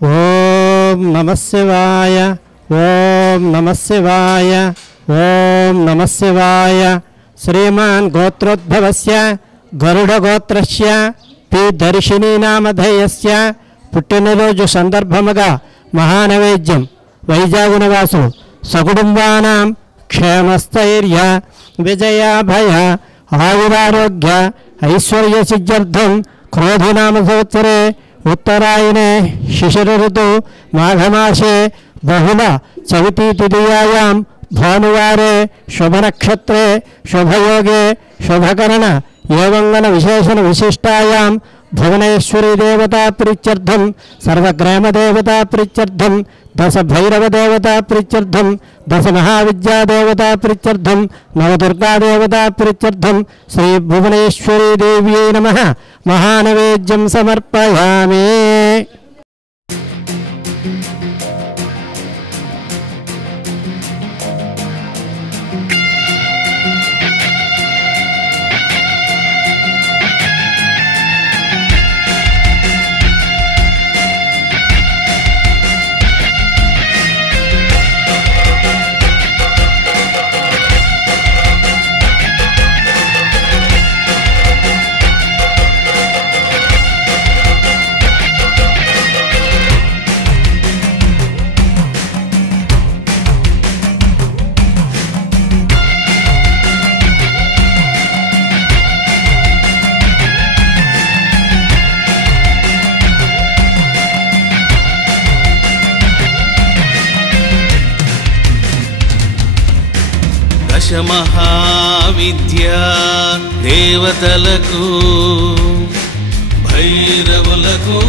ఓం నమః శివాయ ఓం నమః శివాయ ఓం నమః శివాయ. శ్రీమాన్ గోత్రోద్భవస్య గరుడగోత్రస్య పి దర్శిని నామధేయస్య పుట్టినరోజు సందర్భముగా మహానైవేద్యం. వైజాగ్ నివాసు సకుటుంబానాం క్షేమస్థైర్య విజయాభయ ఆయురారోగ్య ఐశ్వర్య సిద్ధ్యర్థం క్రోధినామ సంవత్సరే ఉత్తరాయణే శిశిర ఋతు మాఘమాసే బహుళ చవితి తృతీయాయాం భానువారే శుభనక్షత్రే శుభయోగే శుభకరణ ఏవంగన విశేషణ విశిష్టాయాం భువనేశ్వరీ దేవతా ప్రీత్యర్థం సర్వగ్రామ దేవతా ప్రీత్యర్థం దశ భైరవ దేవతా ప్రీత్యర్థం దశ మహావిద్యా దేవతా ప్రీత్యర్థం నవదుర్గా దేవతా ప్రీత్యర్థం శ్రీ భువనేశ్వరీ దేవ్యై నమః మహానైవేద్యం సమర్పయామి. దశమహావిద్యా దేవతలకు భైరవులకు